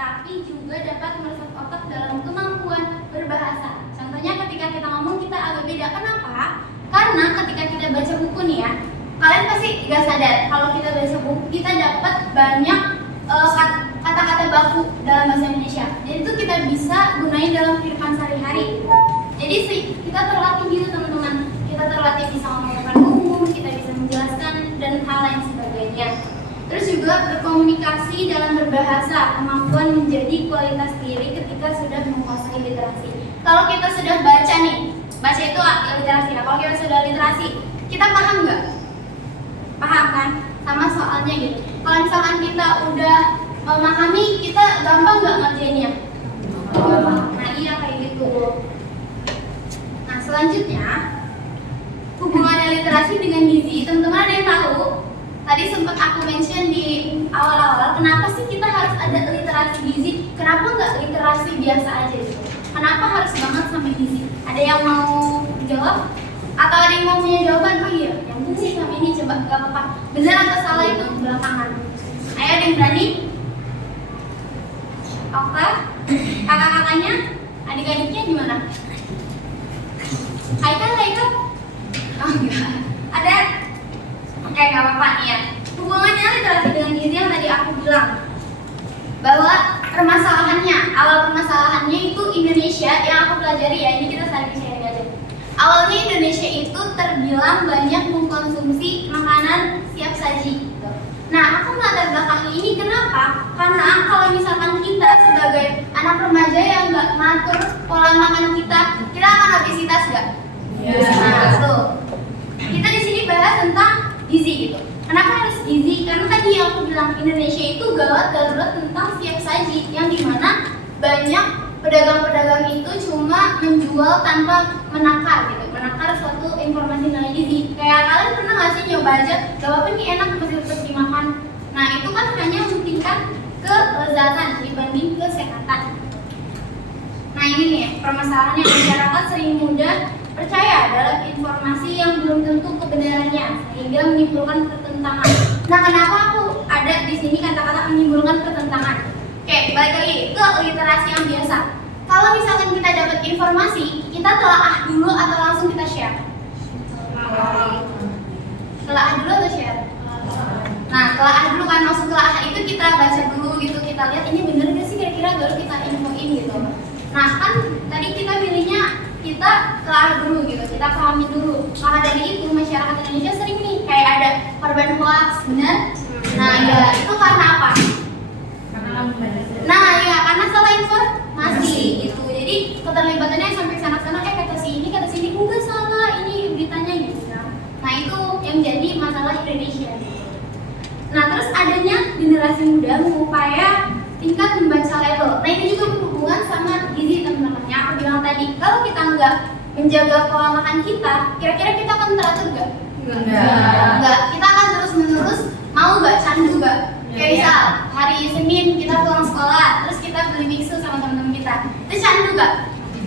tapi juga dapat meresap otak dalam kemampuan berbahasa. Contohnya ketika kita ngomong kita agak beda. Kenapa? Karena ketika kita baca buku nih ya, kalian pasti gak sadar kalau kita baca buku kita dapat banyak kata-kata baku dalam bahasa Indonesia. Jadi itu kita bisa gunain dalam kehidupan sehari-hari. Jadi kita terlatih gitu teman-teman. Kita terlatih bisa ngomong depan umum, kita bisa menjelaskan dan hal lain sebagainya. Terus juga berkomunikasi dalam berbahasa, kemampuan menjadi kualitas diri ketika sudah menguasai literasi. Kalau kita sudah baca nih, baca itu literasi. Nah, kalau kita sudah literasi, kita paham nggak? Paham kan? Sama soalnya gitu. Kalau misalkan kita udah memahami, kita gampang nggak ngerjainnya? Nah iya kayak gitu. Nah selanjutnya, hubungannya literasi dengan gizi. Teman-teman ada yang tahu? Tadi sempat aku mention di awal-awal, kenapa sih kita harus ada literasi gizi? Kenapa nggak literasi biasa aja gitu? Kenapa harus banget sampai gizi? Ada yang mau jawab? Atau ada yang mau punya jawaban? Oh iya, yang ini sih sama ini, coba gak apa-apa. Benar atau salah itu belakangan. Ayo ada yang berani? Oke, kakak-kakaknya, adik-adiknya gimana? Haikal? Oh enggak. Ada? Oke, gak apa-apa nih ya. Hubungannya literasi dengan gizi yang tadi aku bilang, bahwa awal permasalahannya itu Indonesia yang aku pelajari ya, ini kita sharing aja. Awalnya Indonesia itu terbilang banyak mengkonsumsi makanan siap saji gitu. Nah, aku melatar belakangi ini kenapa? Karena kalau misalkan kita sebagai anak remaja yang nggak ngatur pola makan kita akan obesitas nggak? Nah, tuh. Kita di sini bahas tentang gizi gitu. Kenapa harus gizi? Karena tadi yang aku bilang Indonesia itu gawat darurat tentang siap saji, yang dimana banyak pedagang-pedagang itu cuma menjual tanpa menakar gitu, menakar suatu informasi nilai gizi. Kayak kalian pernah nggak sih nyoba aja, gak apa-apa nih enak masih tetap dimakan. Nah itu kan hanya mementingkan kelezatan dibanding kesehatan. Nah ini nih permasalahannya, masyarakat sering mudah percaya dalam informasi yang belum tentu kebenarannya sehingga menimbulkan pertentangan. Nah kenapa aku ada di sini kata-kata menimbulkan pertentangan? Oke, balik lagi ke literasi yang biasa. Kalau misalkan kita dapat informasi, kita telaah dulu atau langsung kita share? Telaah dulu atau share? Nah, telaah dulu kan, langsung telaah itu kita baca dulu gitu, kita lihat ini bener gak sih kira-kira, baru kita infoin gitu. Nah kan tadi kita pilihnya kita telaah dulu gitu, kita pahami dulu. Maka dari itu masyarakat Indonesia sering nih kayak ada korban hoax, bener? Nah ya itu karena apa? Nah ya karena salah informasi gitu. Jadi keterlibatannya sampai sana-sana, kata sini enggak salah, ini beritanya gitu. Nah itu yang jadi masalah Indonesia. Nah terus adanya generasi muda mengupaya tingkat membaca level. Nah ini juga berhubungan sama gizi teman-teman. Yang aku bilang tadi, kalau kita nggak menjaga pola makan kita, kira-kira kita akan teratur nggak? Enggak. Kita akan terus-menerus mau nggak, candu nggak? Kayak misal hari Senin kita pulang sekolah, terus kita beli mixu sama teman-teman kita, itu candu nggak?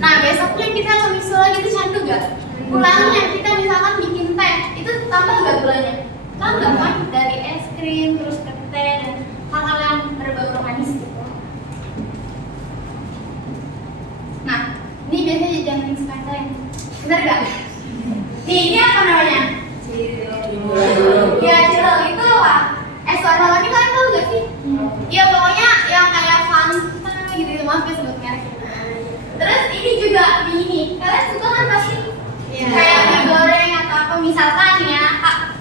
Nah besoknya kita ke mixu lagi, itu candu nggak? Pulangnya kita misalkan bikin teh, itu tambah nggak gulanya? Tambah kan? Dari es krim terus ke teh dan hal-hal yang berbau manis gitu. Nah ini biasanya jumping spine, bener nggak? Nih ini apa namanya? Ya cilok itu apa? Es warna ini kalian tahu gak sih? Iya pokoknya yang kayak Fanta gitu, maaf ya sebut merek. Terus ini juga mie ini, kalian suka kan pasti? Kayak mie goreng atau apa misalkan ya.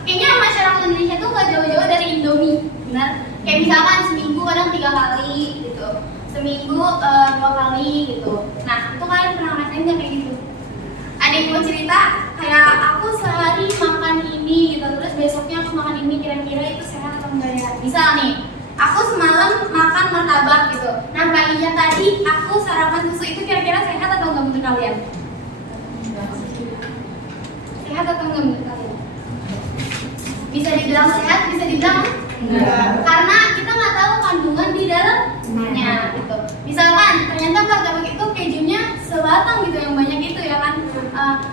Kayaknya masyarakat Indonesia tuh gak jauh-jauh dari Indomie, benar? Kayak misalkan seminggu kadang 3 kali gitu, seminggu 2 kali gitu. Nah itu kalian pernah ngerasain gak kayak gitu? Ada yang mau cerita? Kayak aku sehari makan ini gitu, terus besoknya aku makan ini, kira-kira itu sehat atau enggak ya? Misal nih, aku semalam makan martabak gitu, nah paginya tadi aku sarapan susu, itu kira-kira sehat atau enggak menurut kalian? Sehat atau enggak menurut kalian? Bisa dibilang sehat, bisa dibilang enggak. Karena kita nggak tahu kandungan di dalamnya gitu. Misalkan ternyata martabak itu kejunya sebatang gitu, yang banyak itu ya kan.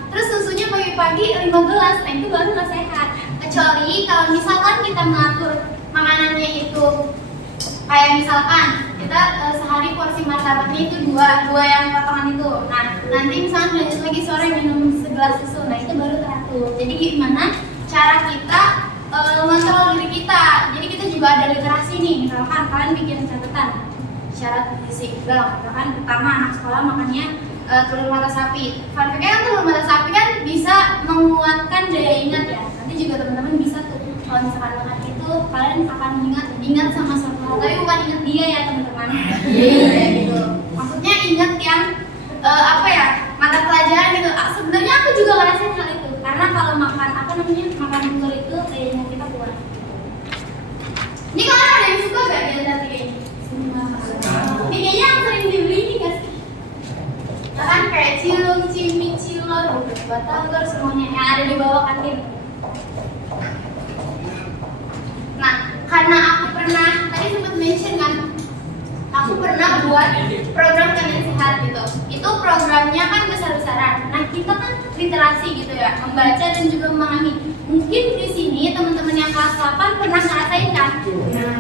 Terus susunya pagi-pagi 5 gelas, nah itu baru nggak sehat. Kecuali kalau misalkan kita mengatur makanannya itu kayak misalkan kita sehari dua yang potongan itu. Nah, nanti misalnya lanjut lagi sore minum segelas susu, nah itu baru teratur. Jadi gimana cara kita mengontrol diri kita? Jadi kita juga ada literasi nih, misalkan kalian bikin catatan syarat gizi seimbang. Misalkan pertama anak sekolah makannya telur mata sapi. Fun fact-nya kan telur mata sapi kan bisa menguatkan daya ingat ya. Nanti juga teman-teman bisa tuh kalau misalkan makan itu kalian akan ingat sama satu hal, tapi bukan ingat dia ya teman-teman. Iya gitu. Maksudnya ingat yang apa ya, mata pelajaran gitu. Sebenarnya aku juga ngerasain hal itu karena kalau makan makan telur itu kayaknya kita kuat. Ini kalian ada yang suka gak di antara tiga ini? Ini kayaknya yang sering dibeli ini gak sih? Kan kayak cilung, cimit, cilor, batagor semuanya yang ada di bawah kantin. Nah, karena aku pernah tadi sempat mention kan, aku pernah buat program Kanan Sehat gitu. Itu programnya kan besar-besaran. Nah, kita kan literasi gitu ya, membaca dan juga memahami. Mungkin di sini teman-teman yang kelas 8 pernah ngerasain kan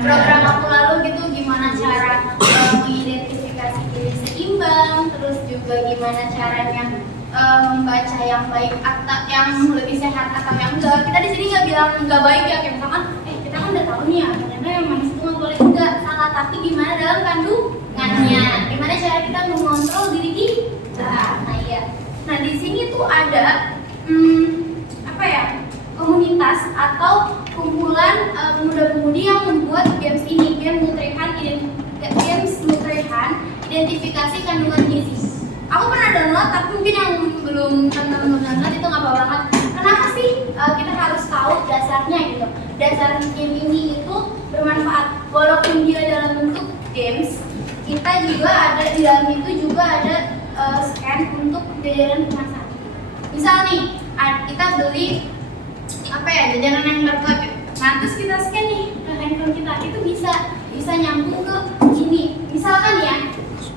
program aku lalu gitu, gimana cara mengidentifikasi diri seimbang, terus juga gimana caranya membaca yang baik atau yang lebih sehat atau yang enggak. Kita di sini nggak bilang nggak baik ya, kayak misalkan kita kan udah tahu nih ya ternyata yang manis itu nggak boleh, enggak salah, tapi gimana dalam kandungannya, gimana cara kita mengontrol diri kita. Nah iya, nah di sini tuh ada apa ya, komunitas atau kumpulan pemuda-pemudi yang membuat games ini, games Nutrehan identifikasi kandungan gizi. Aku pernah download, tapi mungkin yang belum teman-teman download itu nggak apa-apa banget. Kenapa sih kita harus tahu dasarnya gitu? Dasar game ini itu bermanfaat. Walaupun dia dalam bentuk games, kita juga ada di dalam itu juga ada scan untuk jajanan kemasan. Misal nih, kita beli apa ya, jajanan yang barcode gitu. Nah, terus kita scan nih ke handphone kita, itu bisa nyambung ke ini. Misalkan ya,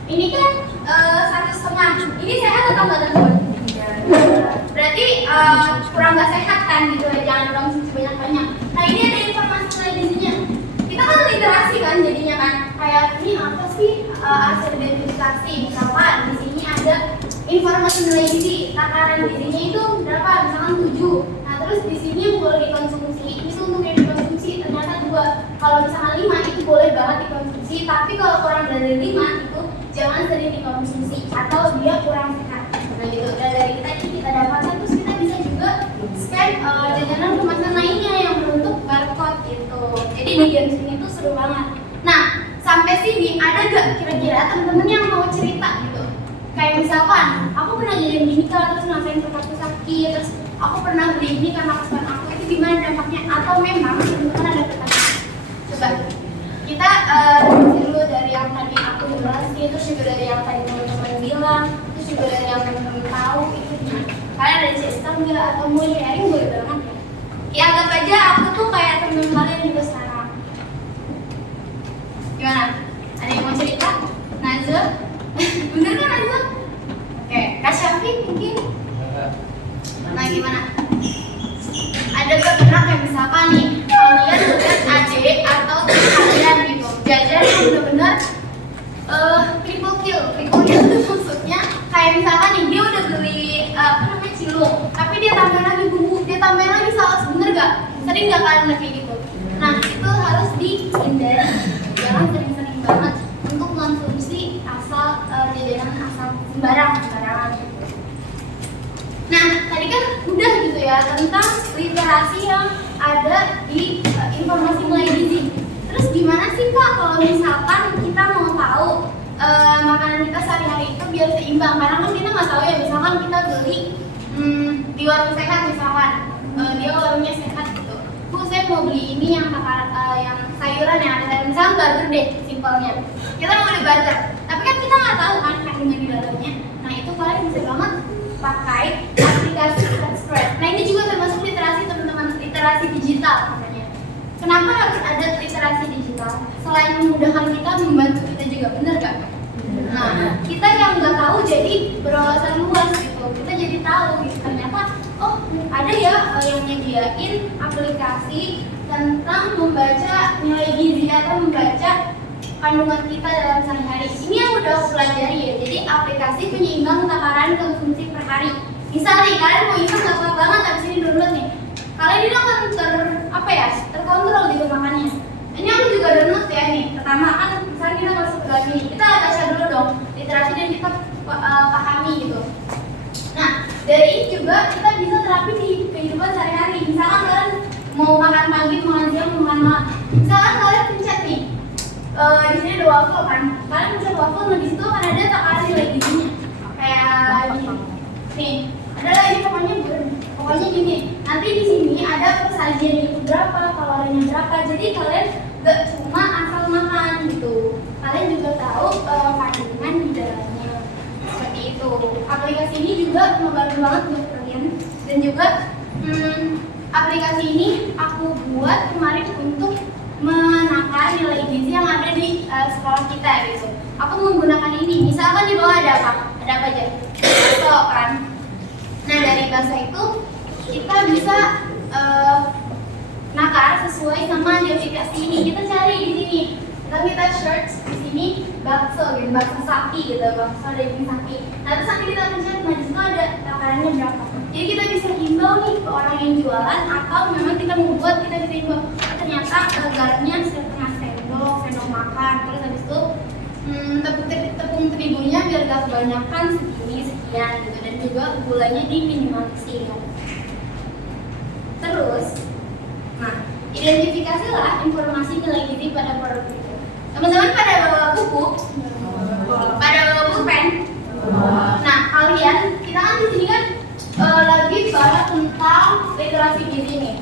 ini kan 1,5. Ini sehat atau nggak teman-teman? Berarti kurang nggak sehat kan gitu ya, jangan konsumsi banyak-banyak. Nah, ini ada informasi lain di sini. Kita kan literasi kan jadinya kan, kayak ini apa sih hasil identifikasi. Misalkan di sini ada informasi nilai gizi, takaran gizinya itu berapa? Misalkan 7. Nah, terus di sini yang boleh dikonsumsi itu untuk yang dikonsumsi ternyata 2. Kalau misalkan 5 itu boleh banget dikonsumsi, tapi kalau kurang dari 5 itu jangan sering dikonsumsi atau dia kurang sehat. Nah gitu, dan dari kita dapatkan, terus kita bisa juga scan jajanan kemasan lainnya yang berbentuk barcode gitu. Jadi di games ini tuh seru banget. Nah, sampai sini ada gak kira-kira temen-temen yang mau cerita gitu? Kayak misalkan, aku pernah jajan gini kan, terus ngerasain perut aku sakit, terus aku pernah beli ini karena kesukaan aku, itu gimana dampaknya? Atau memang temen-temen ada pertanyaan? Coba kita dulu dari yang tadi aku jelasin, terus juga dari yang tadi teman-teman bilang, terus juga dari yang teman-teman tahu itu gimana? Kalian ada cerita nggak atau mau sharing boleh banget ya? Ya anggap aja aku tuh kayak temen kalian juga sekarang. Gimana? Ada yang mau cerita? Nazul? Bener kan Nazul? Oke, Kak Syafi mungkin? Nah gimana? Ada pernah kayak misalkan nih, kalian lihat adik atau kalian gitu jajan yang benar-benar triple kill itu maksudnya kayak misalkan nih dia udah beli apa namanya cilok, tapi dia tambahin lagi bumbu, dia tambahin lagi saus, bener gak? Sering gak kalian kayak gitu? Nah itu harus dihindari, jangan sering-sering banget untuk konsumsi asal jajanan asal sembarangan gitu. Nah tadi kan udah gitu ya tentang literasi yang ada di informasi nilai gizi. Terus gimana sih Kak kalau misalkan kita mau tahu makanan kita sehari-hari itu biar seimbang? Karena kan kita nggak tahu ya, misalkan kita beli di warung sehat misalkan, dia warungnya sehat gitu. Bu saya mau beli ini yang yang sayuran yang ada, misalkan burger deh simpelnya. Kita mau beli burger, tapi kan kita nggak tahu kan kandungan di dalamnya. Nah itu kalian bisa banget pakai aplikasi Subscribe. Nah ini juga termasuk literasi teman-teman, literasi digital namanya. Kenapa harus ada literasi digital? Selain memudahkan kita, membantu kita juga, bener gak? Nah, kita yang nggak tahu jadi berwawasan luas gitu. Kita jadi tahu gitu, ternyata oh ada ya yang nyediain aplikasi tentang membaca nilai gizi atau membaca kandungan kita dalam sehari-hari. Ini yang udah aku pelajari ya. Jadi aplikasi penyeimbang takaran konsumsi per hari. Misal nih kalian mau iseng gak apa banget habis ini download nih. Kalian ini akan terkontrol gitu makannya. Ini aku juga download ya nih. Pertama kan misalnya kita masuk ke dalam ini, kita baca dulu dong literasi dan kita pahami gitu. Nah dari ini juga kita bisa terapin di kehidupan sehari-hari. Misalkan kalian mau makan pagi, makan siang, makan malam. Misalkan kalian pencet nih, di sini ada waffle kan. Kalian pencet waffle, nah di situ akan ada takaran nilai gizinya. Kayak gini. Nih, ada lagi pokoknya gini. Nanti di sini ada persajian itu berapa, kalorinya berapa. Jadi kalian gak cuma asal makan gitu. Kalian juga tahu kandungan di dalamnya. Seperti itu. Aplikasi ini juga membantu banget buat kalian. Dan juga aplikasi ini aku buat kemarin untuk menakar nilai gizi yang ada di sekolah kita gitu. Aku menggunakan ini. Misalkan di bawah ada apa? Ada apa aja? Bakso kan. Nah dari bakso itu kita bisa nakar sesuai sama di aplikasi ini. Kita cari di sini. Kita search di sini bakso gitu, bakso sapi gitu, bakso daging sapi. Nah terus nanti kita pencet, nah di situ ada takarannya berapa. Jadi kita bisa himbau nih ke orang yang jualan atau memang kita mau buat, kita bisa himbau. Ternyata garamnya setengah sendok makan. Terus habis itu tepung terigunya biar gak kebanyakan sekian gitu, dan juga gulanya diminimalisir. Terus, nah identifikasilah informasi nilai gizi pada produk itu. Teman-teman pada bawa buku, pada bawa pulpen. Nah kalian, kita kan di sini kan lagi bahas tentang literasi gizi nih.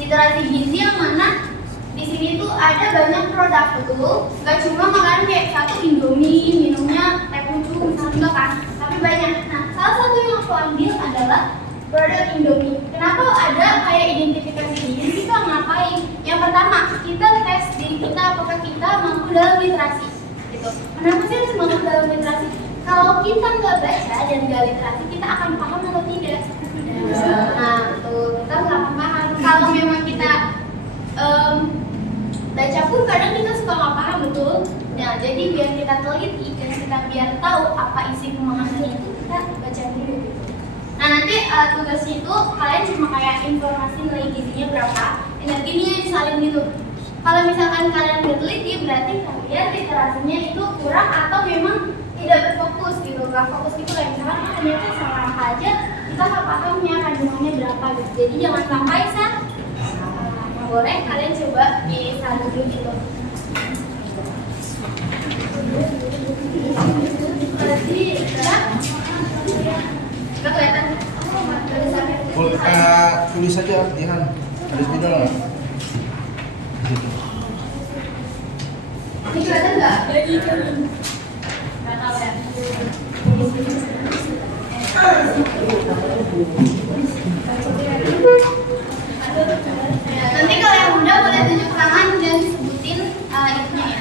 Literasi gizi yang mana di sini tuh ada banyak produk, betul. Gak cuma makanan kayak satu Indomie, minumnya teh pucuk misalnya kan, tapi banyak. Nah salah satu yang aku ambil adalah produk Indomie. Kenapa ada kayak identifikasi gizi? Kita ngapain? Yang pertama, kita tes diri kita apakah kita mampu dalam literasi. Gitu. Kenapa sih harus mampu dalam literasi? Kalau kita nggak baca dan nggak literasi, kita akan paham atau tidak? Nah, tuh kita nggak akan paham. Kalau memang kita baca pun kadang kita suka nggak paham, betul. Nah, jadi biar kita teliti dan kita biar tahu apa isi pemahamannya itu, kita baca dulu. Gitu. Nah nanti tugasnya itu kalian cuma kayak informasi nilai gizinya berapa, energinya disalin gitu. Kalau misalkan kalian nggak teliti, berarti kalian literasinya itu kurang atau memang tidak berfokus gitu. Gak fokus gitu, kayak misalkan ternyata salah angka aja kita nggak pahamnya kandungannya berapa gitu. Jadi jangan sampai boleh kalian coba disalin dulu gitu. Gak kelihatan. Tulis saja latihan. Ada spidol nggak? Ini kelihatan nggak? Nggak tahu ya. Nanti kalau yang muda boleh tunjuk tangan dan sebutin itunya ya.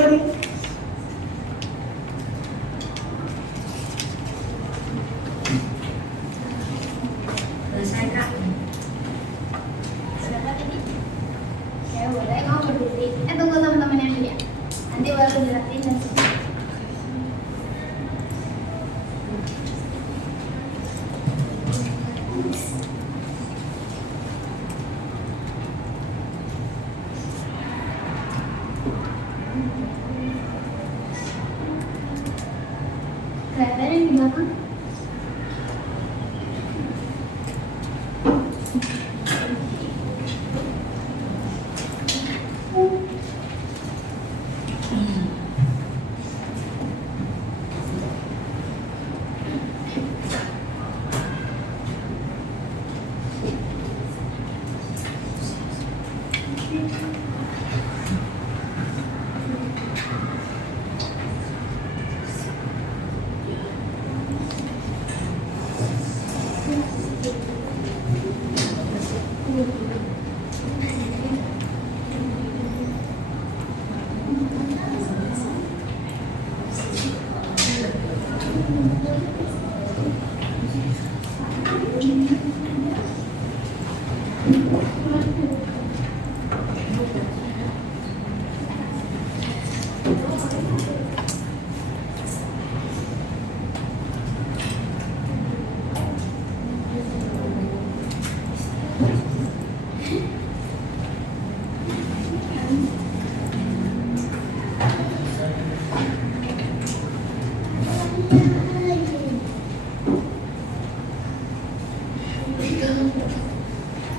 Selesai kak. Siapa tadi? Ya boleh kamu berdiri. Tunggu teman-teman yang dia. Nanti baru dilatih dan semua. Kelihatan yang di belakang?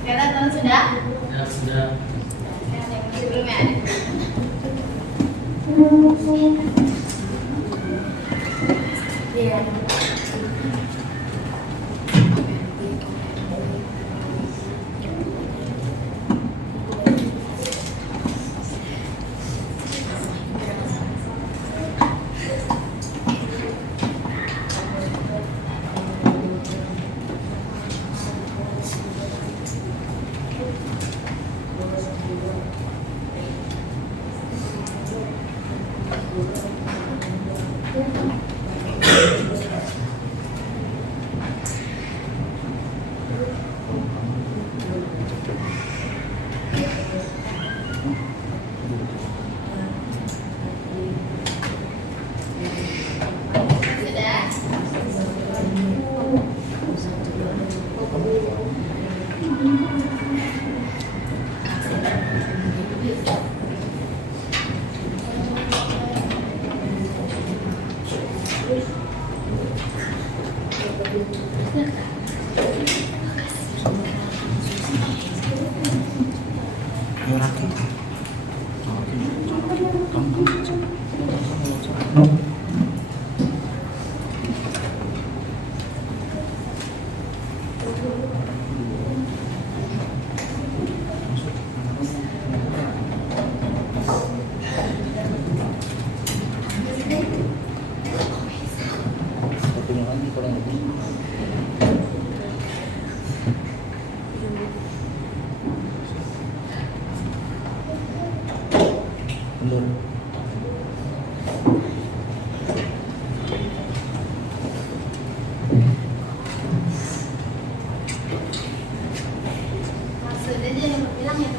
Kelihatan sudah? Ya, sudah. Sebelumnya. Iya. Satunya lagi kurang lebih. Mundur. Maksudnya dia yang bilang ya.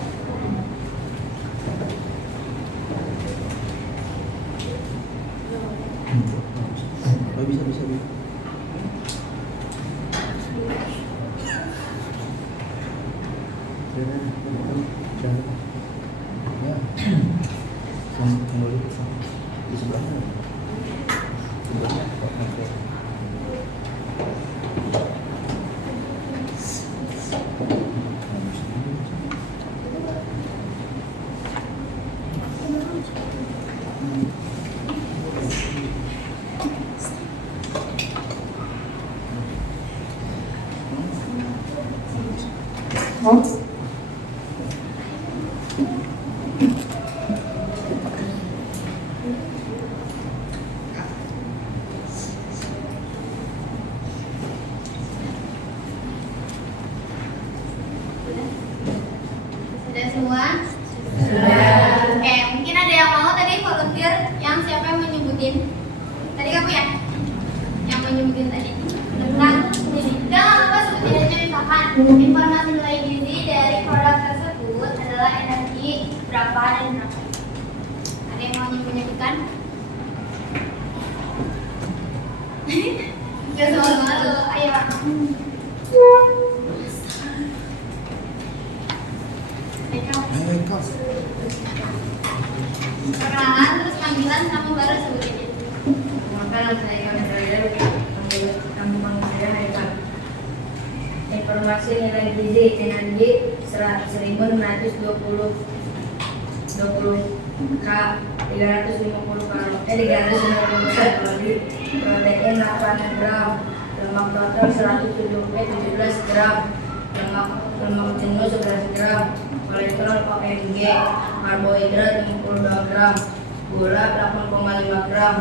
Oh, bisa. Jangan. Ya. Kembali di sebelahnya. Sebelahnya. Oke. Sudah semua? Sudah. Oke, mungkin ada yang mau tadi volunteer yang siapa yang menyebutin? Tadi kamu ya? Yang menyebutin tadi tentang ini. Udah nggak apa-apa, sebutin aja misalkan informasi nilai gizi dari produk tersebut adalah energi berapa dan berapa. Ada yang mau menyebutkan? Gak malu, ayo. Perkenalan terus panggilan sama baru sebutin. Makanan saya kandungan saya Haikal. Informasi nilai gizi energi 1620 K 350 kalori 350 kalori, protein 8 gram, lemak total 17 gram, lemak jenuh 11 gram, kolesterol OMG, karbohidrat 52 gram, gula 8,5 gram,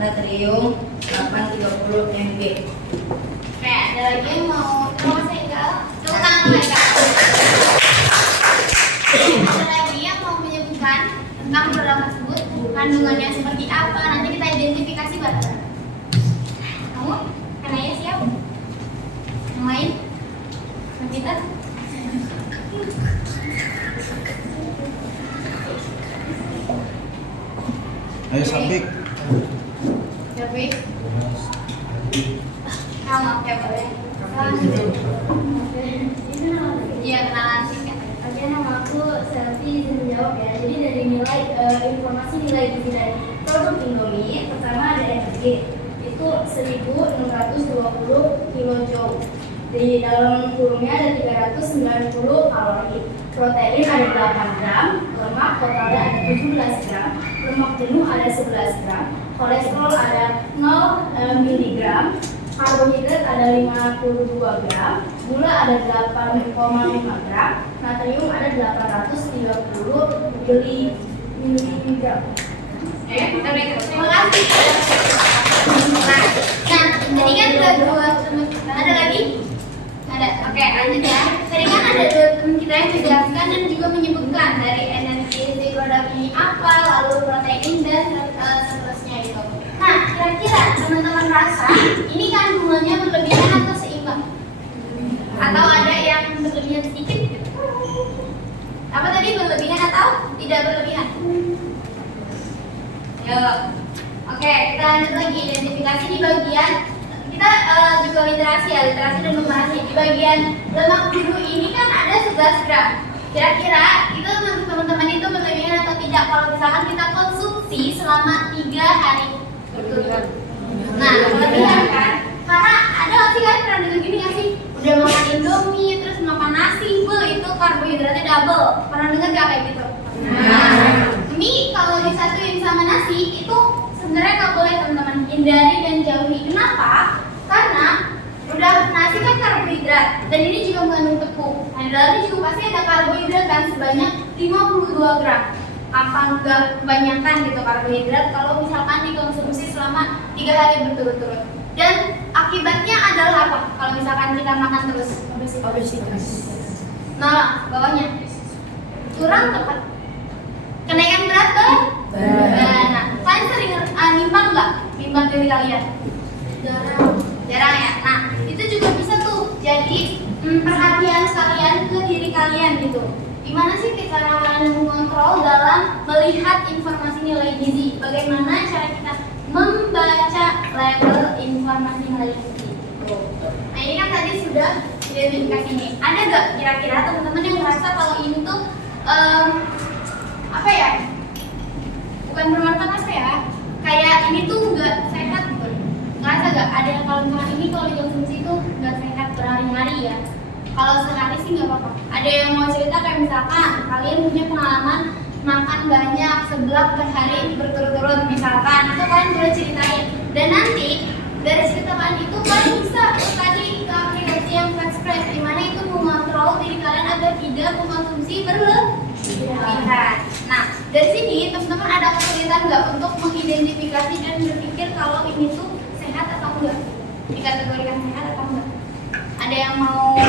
natrium 830 mg. Oke, ada lagi yang mau terima kasih Kak. Tepuk tangan mereka. Ada lagi yang mau menyebutkan tentang produk tersebut, kandungannya seperti apa? Nanti kita identifikasi bareng. Kamu? Kanaya siap? Yang lain? Kita? Ayo Sabik. Tapi kamu oke boleh. Iya kenalan singkat. Oke, nama aku Selvi, izin menjawab ya. Jadi dari nilai informasi nilai gizi dari produk Indomie, pertama ada energi itu 1620 kilojoule. Di dalam kurungnya ada 390 kalori. Protein ada 8 gram, lemak totalnya ada 17 gram, lemak jenuh ada 11 gram, kolesterol ada 0 miligram, karbohidrat ada 52 gram, gula ada 8,5 gram, natrium ada 830 miligram. Terima kasih. Nah, tadi kan udah dua teman kita. Ada lagi? Ada. Oke, lanjut ya. Tadi kan ada dua teman kita yang menjelaskan dan juga menyebutkan dari energi si produk ini apa, lalu protein dan seterusnya itu. Nah, kira-kira teman-teman rasa ini kandungannya berlebihan atau seimbang? Atau ada yang berlebihan sedikit? Apa tadi berlebihan atau tidak berlebihan? Yo. Oke, kita lanjut lagi identifikasi di bagian kita juga literasi ya, literasi dan numerasi. Di bagian lemak jenuh ini kan ada 11 gram. Kira-kira itu menurut teman-teman itu berlebihan atau tidak kalau misalkan kita konsumsi selama 3 hari berturut-turut? Nah, berlebihan kan? Karena ada nggak sih kan pernah dengar gini nggak sih? Udah makan Indomie terus makan nasi, itu karbohidratnya double. Pernah dengar nggak kayak gitu? Mie kalau disatuin sama nasi itu sebenarnya nggak boleh teman-teman, hindari dan jauhi. Kenapa? Karena udah nasi kan karbohidrat dan ini juga mengandung tepung. Nah, di dalamnya juga pasti ada karbohidrat kan sebanyak 52 gram. Apa enggak kebanyakan gitu karbohidrat kalau misalkan dikonsumsi selama 3 hari berturut-turut. Dan akibatnya adalah apa? Kalau misalkan kita makan terus obesitas. Nah, bawahnya kurang tepat. Kenaikan berat kan? Nah, kalian sering nimbang nggak? Nimbang diri kalian? Jarang ya. Nah, itu juga bisa tuh jadi perhatian sekalian ke diri kalian gitu. Gimana sih cara kalian mengontrol dalam melihat informasi nilai gizi? Bagaimana cara kita membaca level informasi nilai gizi? Nah, ini kan tadi sudah identifikasi ini. Ada nggak kira-kira teman-teman yang merasa kalau ini tuh apa ya? Bukan bermanfaat apa ya? Kayak ini tuh nggak sehat gitu. Ngerasa nggak? Ada yang kalau misalkan ini kalau dikonsumsi tuh nggak sehat berhari-hari ya? Kalau sehari sih nggak apa-apa. Ada yang mau cerita kayak misalkan kalian punya pengalaman makan banyak seblak per hari berturut-turut misalkan, itu kalian boleh ceritain. Dan nanti dari cerita kalian itu kalian bisa tadi ke aplikasi yang Flatspread, di mana itu mengontrol diri kalian agar tidak mengkonsumsi berlebihan. Nah, dari sini teman-teman ada kesulitan nggak untuk mengidentifikasi dan berpikir kalau ini tuh sehat atau enggak? Dikategorikan sehat atau enggak? Ada yang mau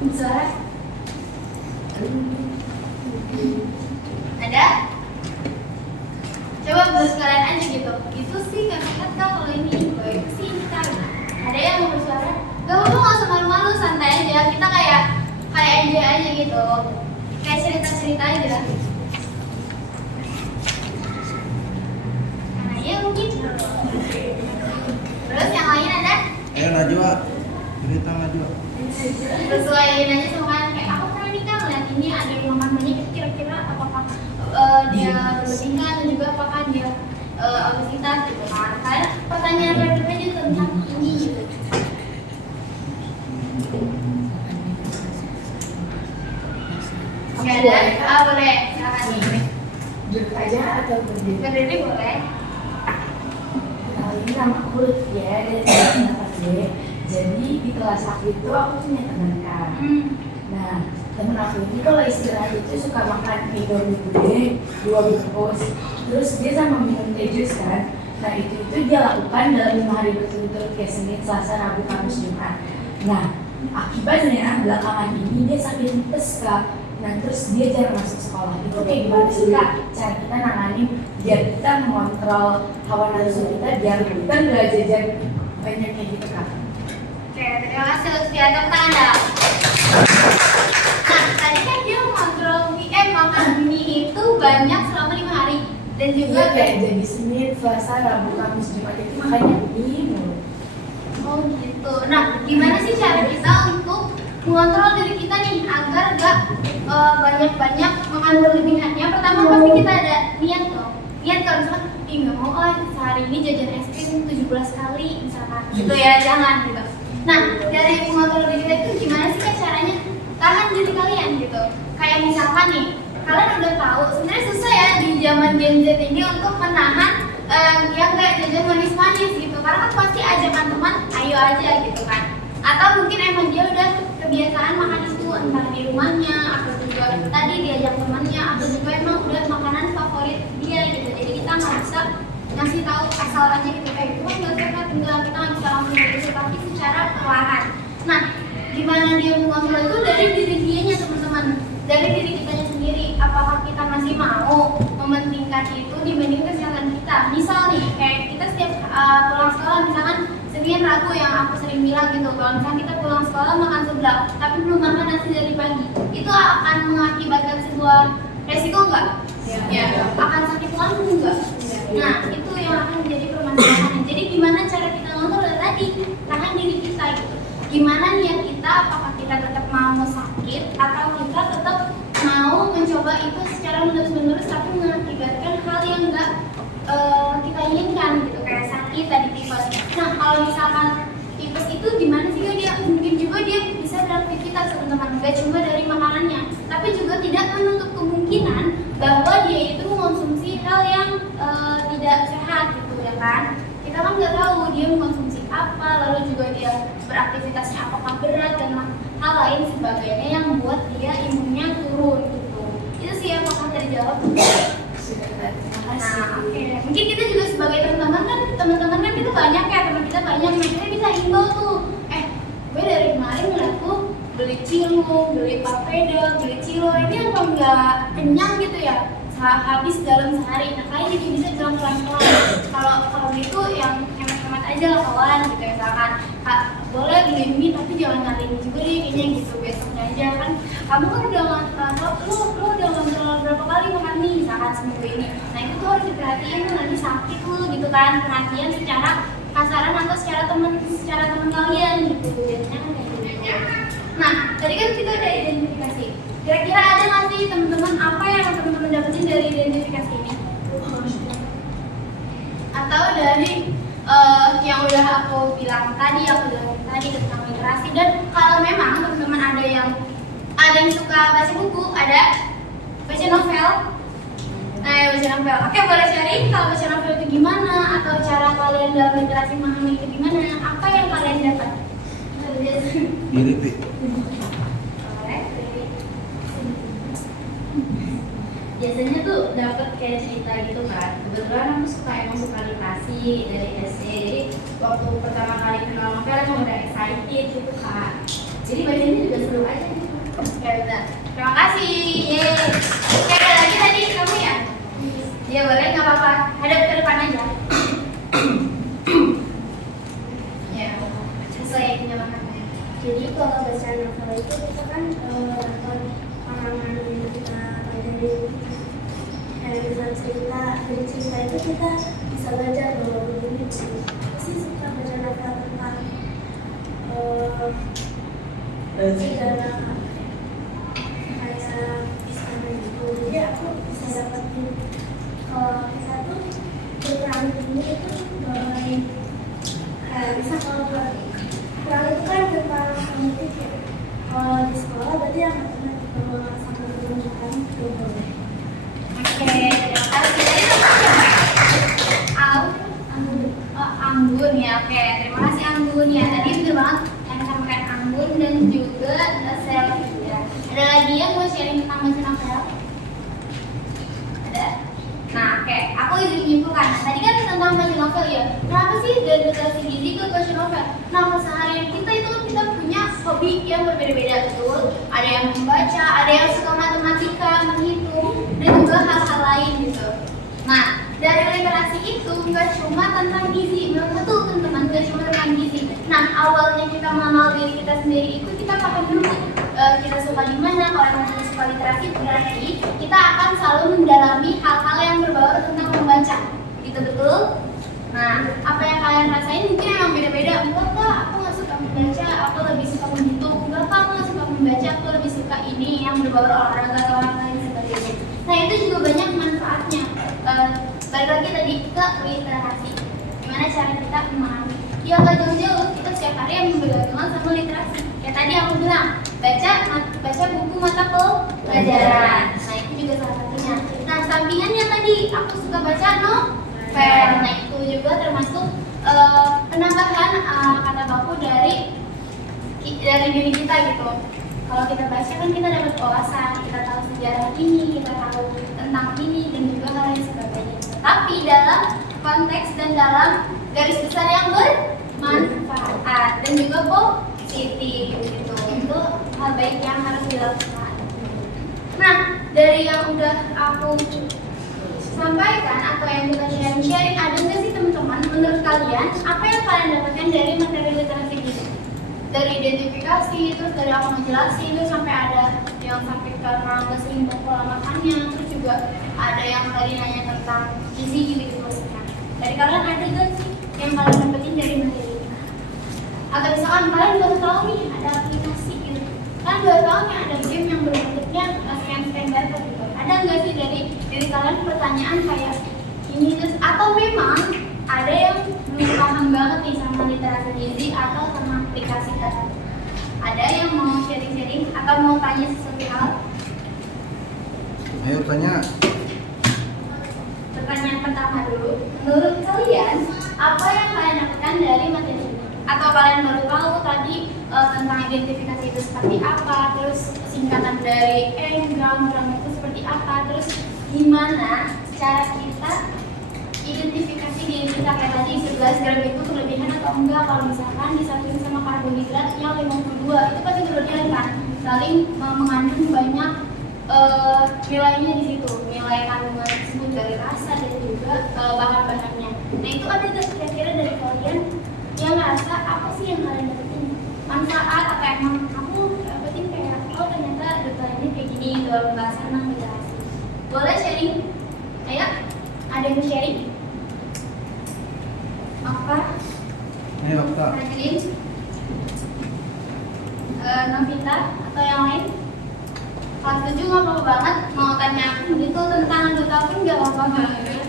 bicara? Ada? Ada? Coba buat sekalian aja gitu. Itu sih nggak sehat kalau ini, kalau itu sih ini kan. Ada yang mau bersuara? Gak apa-apa, nggak usah malu-malu, santai aja. Kita kayak enjoy aja gitu. Kayak cerita-cerita aja. Karena ya mungkin. Terus yang lain ada? Ayo Najwa, cerita Najwa. Sesuaiin aja sama kalian, kayak aku pernah nih kan lihat ini ada yang makan banyak, kira-kira apakah dia bertingkah dan juga apakah dia obesitas gitu kan. Kalian pertanyaan random aja tentang ini gitu. Oke, ada? Boleh, silakan nih. Duduk aja atau berdiri? Berdiri boleh. Ini nama aku Lutfia dari kelas 4D. Jadi di kelas aku itu aku punya teman kan. Nah, temen aku ini kalau istirahat itu suka makan mie gede, 2 bungkus. Terus dia sama minum teh jus kan. Nah itu dia lakukan dalam 5 hari berturut-turut, kayak Senin, Selasa, Rabu, Kamis, Jumat. Nah akibatnya belakangan ini dia sakit tipes Kak. Nah terus dia jarang masuk sekolah. Itu kayak gimana sih Kak cara kita nanganin biar kita mengontrol hawa nafsu kita biar kita nggak jajan banyak kayak gitu Kak. Oke, terima kasih Lutfia. Tepuk tangan dong. Nah, tadi kan dia mengontrol makan mie itu banyak selama 5 hari. Dan juga kayak jadi Senin, Selasa, Rabu, Kamis, Jumat itu makannya mie mulu. Oh gitu. Nah, gimana sih cara kita untuk mengontrol diri kita nih agar gak banyak-banyak makan berlebihannya? Pertama pasti kita ada niat dong. Niat kalau misalkan, nggak mau sehari ini jajan es krim 17 kali misalkan. Gitu ya, jangan gitu. Nah, dari mengontrol diri kita itu gimana sih Kak caranya? Tahan diri kalian gitu. Kayak misalkan nih, kalian udah tahu sebenarnya susah ya di zaman Gen Z ini untuk menahan yang kayak jajan manis-manis gitu. Karena kan pasti ajakan teman, ayo aja gitu kan. Atau mungkin emang dia udah kebiasaan makan itu entah di rumahnya atau juga tadi diajak temannya atau juga emang udah makanan favorit dia gitu. Jadi kita nggak bisa ngasih tahu asal aja gitu, itu kan nggak sehat, enggak, kita nggak bisa langsung gitu, tapi secara perlahan. Nah, gimana dia mengontrol itu dari diri dianya teman-teman, dari diri kitanya sendiri. Apakah kita masih mau mementingkan itu dibanding kesehatan kita? Misal nih, kayak kita setiap pulang sekolah, misalkan Senin Rabu yang aku sering bilang gitu, kalau misalkan kita pulang sekolah makan seblak, tapi belum makan nasi dari pagi, itu akan mengakibatkan sebuah resiko nggak? Ya. Akan sakit lambung nggak? Nah, itu yang akan menjadi permasalahan. Jadi gimana cara kita ngontrol tadi? Tahan diri kita gitu. Gimana niat kita? Apakah kita tetap mau sakit atau kita tetap mau mencoba itu secara menerus-menerus tapi mengakibatkan hal yang enggak kita inginkan gitu, kayak sakit tadi tipes. Nah, kalau misalkan tipes itu gimana sih dia? Mungkin juga dia bisa beraktivitas teman-teman, gak cuma dari makanannya, tapi juga tidak menutup kemungkinan bahwa dia itu mengonsumsi hal yang tidak sehat gitu ya kan. Kita kan nggak tahu dia mengkonsumsi apa, lalu juga dia beraktivitasnya apakah berat dan hal lain sebagainya yang membuat dia imunnya turun gitu. Itu sih apakah terjawab? Nah, oke. Mungkin kita juga sebagai teman-teman kan kita banyak ya, teman kita banyak, nah kita bisa himbau tuh. Gue dari kemarin ngeliat tuh beli cilok, beli papeda, beli cilor, ini apa nggak kenyang gitu ya? Habis dalam sehari. Nah, kalian juga bisa bilang pelan-pelan. Kalau itu yang hemat-hemat aja lah kawan gitu ya, misalkan boleh beli mie tapi jangan nyariin juga deh kayaknya gitu, besoknya aja kan. Kamu kan udah lu udah ngontrol berapa kali makan mie misalkan seminggu ini. Nah itu tuh harus diperhatiin tuh, nanti sakit lu gitu kan. Perhatian secara kasaran atau secara teman kalian gitu. Jadinya kan kayak gitu. Nah tadi kan kita udah identifikasi. Kira-kira ada nggak sih teman-teman apa yang teman-teman dapetin dari identifikasi ini? Atau dari yang udah aku bilang tadi tentang literasi. Dan kalau memang teman-teman ada yang suka baca buku, ada baca novel. Baca novel. Oke, boleh sharing kalau baca novel itu gimana, atau cara kalian dalam literasi memahami itu gimana? Apa yang kalian dapat? Iri. Biasanya tuh dapat kayak cerita gitu kan. Kebetulan aku emang suka literasi dari SD. Jadi waktu pertama kali kenal novel emang udah excited gitu kan. Jadi bacanya juga seru aja gitu. Oke, benar. Terima kasih. Yeay. Oke, ada lagi tadi kamu ya? Ya boleh, nggak apa-apa. Hadap ke depan aja. Ya, sesuai punya makannya. Jadi kalau baca novel itu kita kan nonton pengalaman yang kita pelajari. Dari cerita itu kita bisa belajar bahwa begini. Aku sih suka baca novel tentang sejarah kayak istana gitu. Jadi aku bisa dapetin kalau kita tuh berperang ini itu bisa kalau perang itu kan tentang politik ya. Kalau di sekolah berarti yang sampai berhubungan itu boleh. Oke, terima kasih. Tadi namanya Anggun ya. Oke, terima kasih Anggun ya. Tadi bener banget yang disampaikan Anggun dan juga Selvi ya. Ada lagi yang mau sharing tentang baca novel? Ada? Nah, oke. Aku izin menyimpulkan. Tadi kan tentang baca novel ya. Kenapa sih dari literasi gizi ke baca novel? Nah, keseharian kita itu kita punya hobi yang berbeda-beda, betul. Ada yang membaca, ada yang suka matematika, menghitung, dan juga hal-hal lain gitu. Nah, dari literasi itu nggak cuma tentang gizi, betul teman-teman, nggak cuma tentang gizi. Nah, awalnya kita mengenal diri kita sendiri itu kita paham dulu kita suka di mana. Kalau memang kita suka literasi, berarti kita akan selalu mendalami hal-hal yang berbau tentang membaca, gitu betul. Nah, apa yang kalian rasain mungkin emang beda-beda. Enggak kak, aku nggak suka membaca, aku lebih suka menghitung. Enggak kak, aku nggak suka membaca, aku lebih suka ini yang berbau olahraga atau orang lain sebagainya. Nah, itu juga banyak manfaatnya. Balik lagi tadi ke literasi. Gimana cara kita memahami? Ya nggak jauh-jauh, kita setiap hari yang bergantungan sama literasi. Ya tadi aku bilang, baca buku mata pelajaran. Nah, itu juga salah satunya. Nah, sampingannya tadi aku suka baca novel. Nah, itu juga termasuk penambahan kata baku dari diri kita gitu. Kalau kita baca kan kita dapat wawasan, kita tahu sejarah ini, kita tahu tentang ini dan juga hal lain sebagainya. Tapi dalam konteks dan dalam garis besar yang bermanfaat dan juga positif gitu. Itu hal baik yang harus dilakukan. Nah, dari yang udah aku sampaikan atau yang kita sharing, ada nggak sih teman-teman menurut kalian apa yang kalian dapatkan dari materi literasi gizi? Dari identifikasi, terus dari aku ngejelasin, terus sampai ada yang sampai karena nggak seimbang pola makannya, terus juga ada yang tadi nanya tentang gizi gitu maksudnya. Dari kalian ada nggak sih yang kalian dapetin dari materi? Atau misalkan kalian baru tahu nih ada aplikasi gitu, kan baru tahu nih ada game yang berbentuknya scan barcode gitu. Ada nggak sih dari kalian pertanyaan kayak ini terus, atau memang ada yang belum paham banget nih sama literasi gizi atau sama aplikasi tadi? Ada yang mau sharing-sharing atau mau tanya sesuatu hal? Ayo tanya. Pertanyaan pertama dulu, menurut kalian apa yang kalian dapatkan dari materi ini? Atau kalian baru tahu tadi tentang identifikasi itu seperti apa, terus singkatan dari gram itu seperti apa, terus gimana cara kita identifikasi diri kita kayak tadi 11 gram itu kelebihan atau enggak kalau misalkan disatuin sama karbohidrat yang 52 itu pasti berlebihan kan, saling mengandung banyak nilainya di situ, nilai kandungan tersebut dari rasa dan juga bahan-bahannya. Nah, itu ada kira-kira dari kalian yang ngerasa apa sih yang kalian dapetin manfaat, apa emang kamu dapetin kayak oh ternyata dokter ini kayak gini dalam pembahasan tentang literasi. Boleh sharing? Ayo, ada yang mau sharing? Apa? Ayo kak. Najrin? Novita atau yang lain? Kalau setuju nggak apa-apa banget, mau tanya aku gitu tentang duta pun nggak apa-apa banget.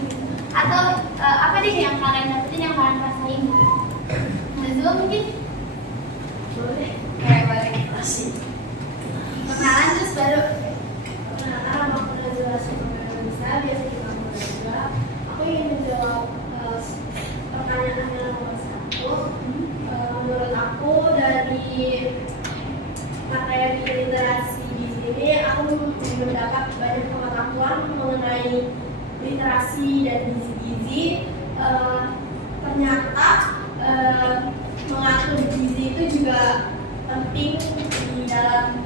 Atau apa deh yang kalian dapetin, yang kalian rasain? Nazwa mungkin? Boleh? Boleh. Kasih. Kenalan terus baru? Perkenalkan, aku Nazwa bisa biasa dipanggil Nazwa. Aku ingin menjawab pertanyaan yang nomor 1. Menurut aku dari materi literasi di sini aku mendapat banyak pengetahuan mengenai literasi dan gizi-gizi. Ternyata mengatur gizi itu juga penting di dalam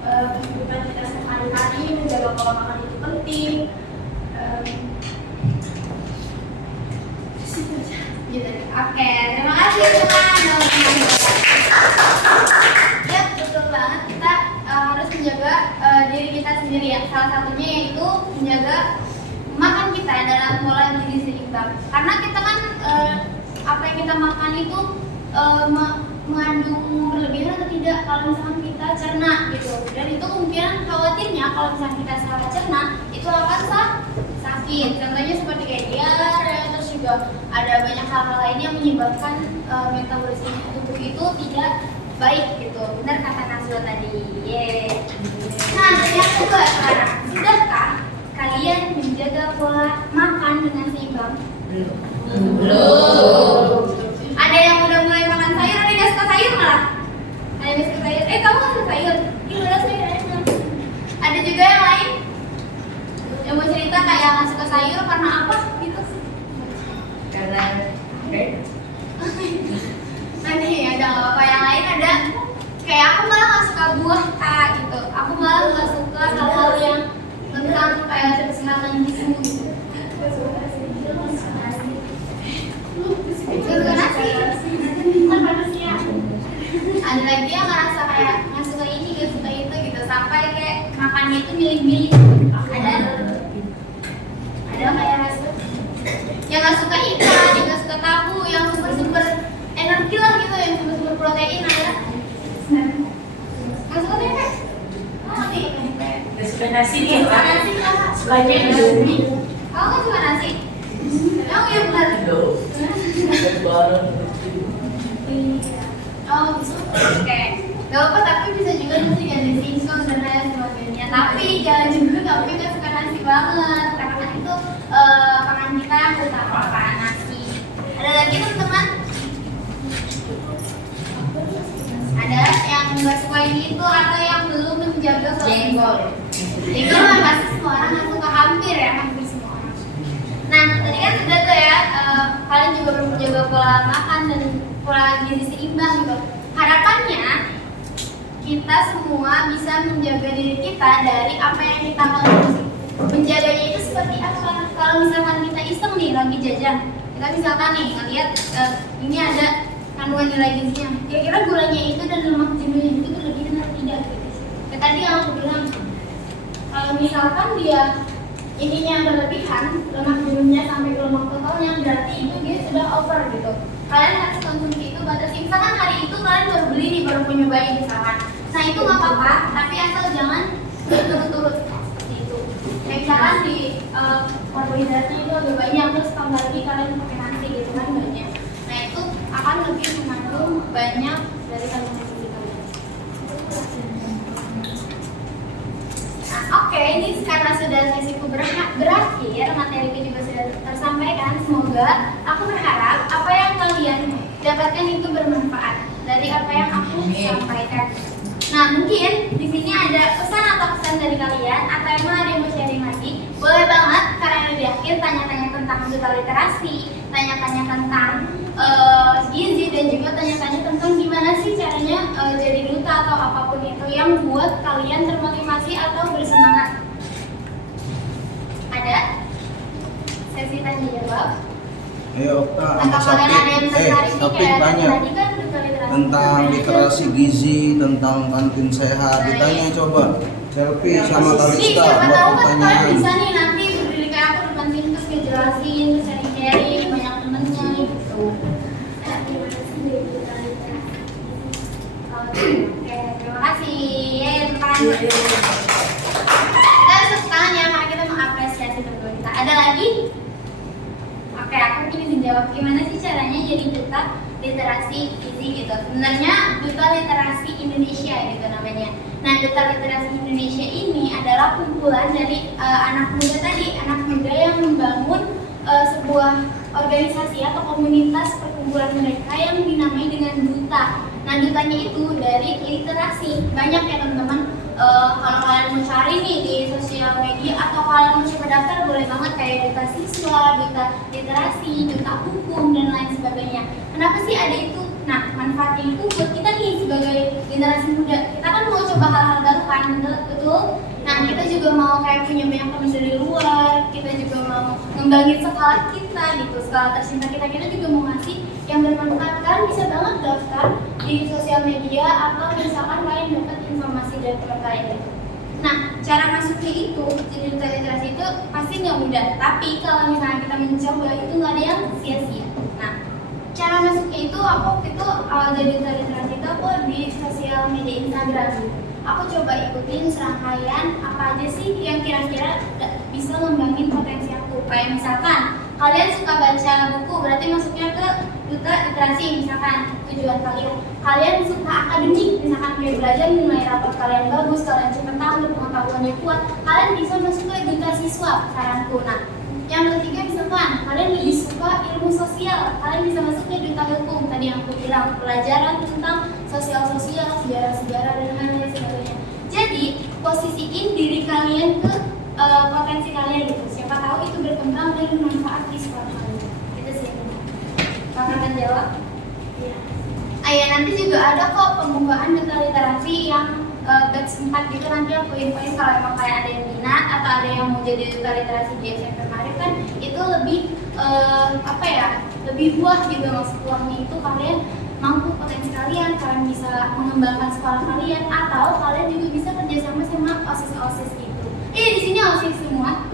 kehidupan kita sehari-hari. Menjaga pola makan itu penting. Oke, terima kasih teman-teman. Ya, betul banget. Kita harus menjaga diri kita sendiri ya. Salah satunya yaitu menjaga makan kita dalam pola gizi seimbang. Karena kita kan apa yang kita makan itu mengandung berlebihan atau tidak kalau misalkan kita cerna gitu. Dan itu kemungkinan khawatirnya kalau misalkan kita salah cerna itu akan sakit. Contohnya seperti kayak diare, terus juga ada banyak hal-hal lain yang menyebabkan metabolisme tubuh itu tidak baik gitu. Benar kata Naswa tadi. Yeay. Nah, yang kedua sekarang, sudahkah kalian menjaga pola makan dengan seimbang? Belum. Ada yang udah mulai makan sayur, ada yang gak suka sayur malah. Ada yang gak suka sayur. Kamu gak suka sayur? Gimana sayur? Ada juga yang lain yang mau cerita kayak gak suka sayur karena apa gitu? Karena Nanti ada apa yang lain ada kayak aku malah gak suka buah kak gitu. Aku malah gak suka hal-hal yang tentang kayak kesehatan gitu. Suka nasi, kan manusia. Ada lagi yang ngerasa kayak nggak suka ini, nggak suka itu gitu, sampai kayak makannya itu milih-milih. Ada kayak rasa yang nggak suka ikan, yang nggak suka tahu, yang sumber-sumber energi lah gitu, yang sumber-sumber protein ada. Nggak suka tempe? Nasi. Gak suka nasi nih, Nggak suka Pak. nasi kak. Sukanya Indomie. Kamu nggak suka nasi? Kamu yang benar. Oh, oke. Gak apa, tapi bisa juga nanti ganti singkong dan lain sebagainya. Tapi jangan juga tapi gak suka nasi banget. Karena kan itu pangan kita yang utama makan nasi. Ada lagi teman-teman? Ada yang gak suka ini itu atau yang belum menjaga Jengkol. Jengkol kan pasti semua orang gak suka, hampir ya, hampir semua orang. Nah, tadi kan sudah tuh ya, kalian juga perlu menjaga pola makan dan pola gizi seimbang gitu. Harapannya kita semua bisa menjaga diri kita dari apa yang kita konsumsi. Menjaganya itu seperti apa? Kalau misalkan kita iseng nih lagi jajan, kita misalkan nih ngeliat ini ada kandungan nilai gizinya. Kira-kira gulanya itu dan lemak jenuhnya itu berlebihan atau tidak? Gitu. Kayak tadi yang aku bilang, kalau misalkan dia ininya berlebihan, lemak jenuhnya sampai ke lemak totalnya, berarti itu dia sudah over gitu. Kalian harus konsumsi itu batasi. Misalkan hari itu kalian baru beli nih, baru punya bayi misalkan. Nah itu nggak apa-apa, tapi asal jangan berturut-turut seperti itu. Kayak misalkan di karbohidratnya itu agak banyak, terus tambah lagi kalian pakai nasi gitu kan banyak. Nah itu akan lebih mengandung banyak dari kandungan gizi kalian. Nah, oke, ini karena sudah sesiku berakhir, materiku juga sudah tersampaikan. Semoga aku berharap apa yang kalian dapatkan itu bermanfaat dari apa yang aku sampaikan. Nah, mungkin di sini ada pesan atau pesan dari kalian atau emang ada yang mau sharing lagi? Boleh banget karena di akhir tanya-tanya tentang duta literasi, tanya-tanya tentang gizi dan juga tanya-tanya tentang gimana sih caranya jadi duta atau apapun itu yang buat kalian termotivasi atau bersemangat. Ada sesi tanya jawab. Ayo Okta, Atau sama kalian ada yang tertarik nih Sapit kayak banyak tadi kan duta literasi tentang literasi gizi, tentang kantin sehat. Ditanya coba selfie sama Nih, Kalista siapa buat tahu kan kalian pertanyaan. bisa nih nanti berdiri kayak aku depan sini terus ngejelasin, terus sharing-sharing banyak temennya gitu. Oke, terima kasih. Yeay, teman. Kita harus tepuk tangan ya karena kita mengapresiasi teman-teman kita. Ada lagi? Oke, aku mungkin izin jawab gimana sih caranya jadi duta literasi gizi gitu. Sebenarnya duta literasi Indonesia gitu namanya. Nah, duta literasi Indonesia ini adalah kumpulan dari anak muda tadi, anak muda yang membangun sebuah organisasi atau komunitas perkumpulan mereka yang dinamai dengan duta. Nah, dutanya itu dari literasi. Banyak ya teman-teman. Kalau kalian mau cari nih di sosial media atau kalian mau coba daftar boleh banget kayak duta siswa, duta literasi, duta hukum dan lain sebagainya. Kenapa sih ada itu? Nah, manfaatnya itu buat kita nih sebagai generasi muda. Kita kan mau coba hal-hal baru kan, betul? Nah, kita juga mau kayak punya banyak teman dari luar, kita juga mau ngembangin sekolah kita gitu, sekolah tercinta kita juga mau ngasih yang bermanfaat. Kalian bisa banget daftar di sosial media atau misalkan kalian dapat informasi dari teman kalian gitu. Nah, cara masuknya itu, jadi duta literasi itu pasti nggak mudah, tapi kalau misalnya kita mencoba itu nggak ada yang sia-sia. Nah, cara masuknya itu aku waktu itu awal jadi duta literasi itu aku di sosial media Instagram. Aku coba ikutin serangkaian apa aja sih yang kira-kira bisa ngembangin potensi aku. Kayak misalkan kalian suka baca buku, berarti masuknya ke duta literasi misalkan tujuan kalian. Kalian suka akademik, misalkan kayak belajar nilai rapor kalian bagus, kalian cepat tahu, pengetahuannya kuat, kalian bisa masuk ke duta siswa, saranku. Nah, yang ketiga misalkan kalian lebih suka ilmu sosial, kalian bisa masuk ke duta hukum. Tadi yang aku bilang pelajaran tentang sosial-sosial, sejarah-sejarah dan lain-lain sebagainya. Jadi posisiin diri kalian ke potensi kalian gitu. Siapa tahu itu berkembang dan bermanfaat di sekolah kalian. Itu sih. Kakak akan jawab? Iya. Ayah nanti juga ada kok pembukaan duta literasi yang batch 4 gitu, nanti aku infoin kalau emang kayak ada yang minat atau ada yang mau jadi duta literasi di SMP kemarin kan itu lebih lebih buah gitu. Maksud buahnya itu kalian mampu potensi kalian bisa mengembangkan sekolah kalian, atau kalian juga bisa kerjasama sama OSIS gitu. Di sini OSIS semua.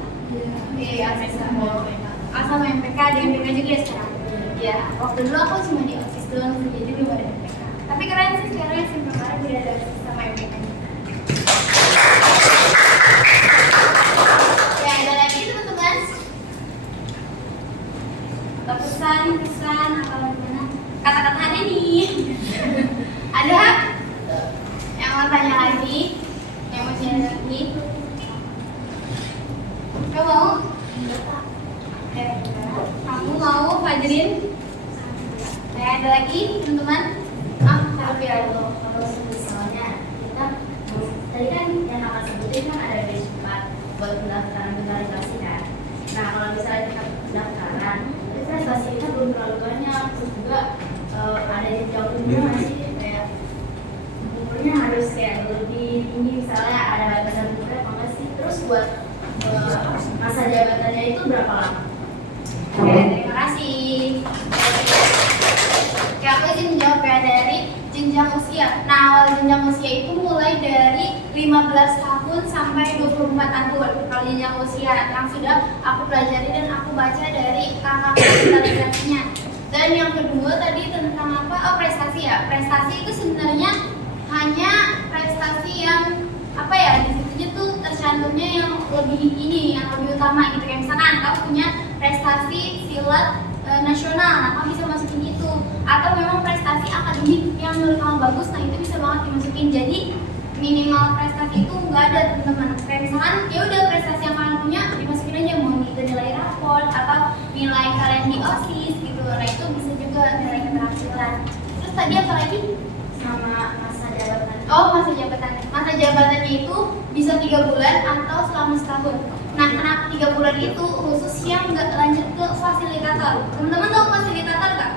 Iya, OSIS sama MPK, ada MPK juga sekarang. Ya, waktu dulu aku cuma di OSIS doang, jadi belum ada MPK. Tapi keren sih sekarang SMP kemarin udah ada OSIS sama MPK. Ya, ada lagi teman-teman. Atau pesan atau gimana? Kata-kata ada nih. Ada yang mau tanya lagi? Yang mau share lagi? Kamu mau? Oke. Kamu mau, Fajrin? Ada lagi teman-teman? Tapi kalau misalnya kita tadi kan yang akan sebutin kan ada batch 4 buat pendaftaran duta literasi kan. Nah, kalau misalnya kita pendaftaran, prestasi kita belum terlalu banyak, terus juga ada jenjang umur masih kayak umurnya harus kayak lebih tinggi, misalnya ada batasan umurnya apa enggak sih? Terus buat masa jabatannya itu berapa lama? Oke, terima kasih. Oke, aku izin menjawab ya dari jenjang usia. Nah, awal jenjang usia itu mulai dari 15 tahun sampai 24 tahun. Kalau jenjang usia yang sudah aku pelajari dan aku baca dari kakak literasinya. Dan yang kedua tadi tentang apa? Oh, prestasi ya. Prestasi itu sebenarnya hanya prestasi yang di situnya tuh tercantumnya yang yang lebih utama gitu. Kayak misalkan kamu punya prestasi silat nasional, nah kamu bisa masukin itu. Atau memang prestasi akademik yang menurut kamu bagus, nah itu bisa banget dimasukin. Jadi minimal prestasi itu nggak ada teman-teman. Kayak misalkan ya udah prestasi yang kalian punya dimasukin aja, mau itu nilai rapor atau nilai kalian di OSIS gitu. Nah itu bisa juga nilai keberhasilan. Terus tadi apa lagi? Sama masa jabatan. Oh, masa jabatan. Masa jabatannya itu bisa 3 bulan atau selama setahun. Nah, kenapa 3 bulan itu khusus yang nggak lanjut ke fasilitator? Teman-teman tahu fasilitator nggak?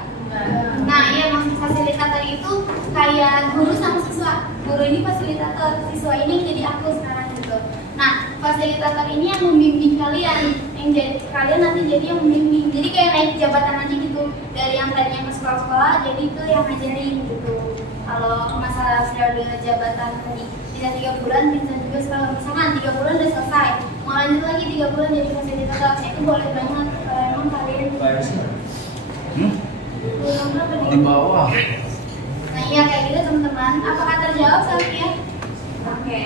Nah, iya, maksud fasilitator itu kayak guru sama siswa. Guru ini fasilitator, siswa ini jadi aku sekarang gitu. Nah, fasilitator ini yang membimbing kalian, yang jadi kalian nanti jadi yang membimbing. Jadi kayak naik jabatan aja gitu. Dari yang tadinya ke sekolah-sekolah jadi ke yang ngajarin gitu. Kalau masalah periode jabatan tadi bisa 3 bulan, bisa juga kalau misalkan 3 bulan udah selesai, mau lanjut lagi 3 bulan jadi fasilitator, itu boleh banget kalau emang kalian Di bawah. Nah iya kayak gitu teman-teman. Apakah terjawab Safia? Oke.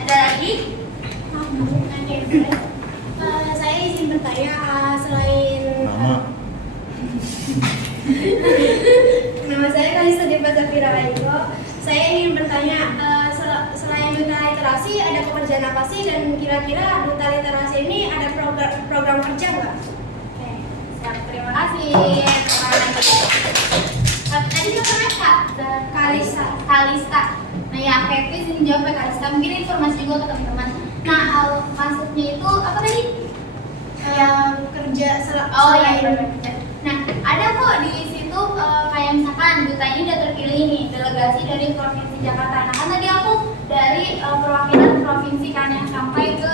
Ada lagi? Saya izin bertanya, selain Nama. nama saya Kalista Deva Zafira Kaiko. Saya ingin bertanya, selain duta literasi ada pekerjaan apa sih, dan kira-kira duta literasi ini ada program kerja nggak? Oke. Siap, terima kasih. Tadi siapa mereka? Kalista. Nah ya, kayak itu izin jawab ya Kalista. Mungkin informasi juga ke teman-teman. Nah, maksudnya itu apa tadi? Kerja Oh iya. Nah, ada kok di situ kayak misalkan duta ini udah terpilih nih delegasi dari Provinsi Jakarta. Nah, kan tadi aku dari perwakilan provinsi kan yang sampai ke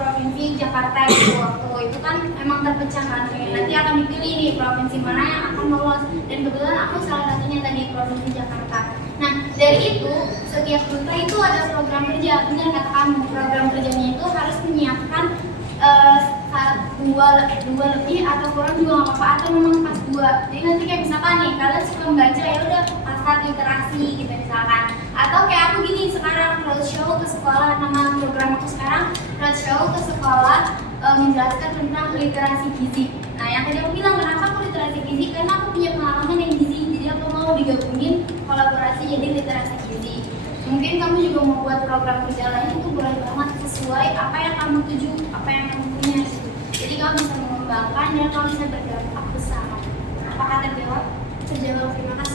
provinsi Jakarta gitu. Waktu itu kan emang terpecah kan, nanti akan dipilih nih provinsi mana yang akan lolos, dan kebetulan aku salah satunya tadi provinsi Jakarta. Nah dari itu setiap duta itu ada program kerja, benar kata kamu, program kerjanya itu harus menyiapkan dua lebih atau kurang juga nggak apa-apa, atau memang pas dua. Jadi nanti kayak misalkan nih kalian suka membaca, ya udah pas literasi gitu misalkan, atau kayak aku gini sekarang roadshow ke sekolah, nama program aku sekarang roadshow ke sekolah menjelaskan tentang literasi gizi. Nah yang tadi aku bilang kenapa aku literasi gizi, karena aku punya pengalaman yang gizi, jadi aku mau digabungin kolaborasi jadi literasi gizi. Mungkin kamu juga mau buat program kerja lain, itu boleh banget sesuai apa yang kamu tuju, apa yang kamu punya gitu. Jadi kamu bisa mengembangkan dan kamu bisa berdampak besar. Apakah terjawab? Terjawab, terima kasih.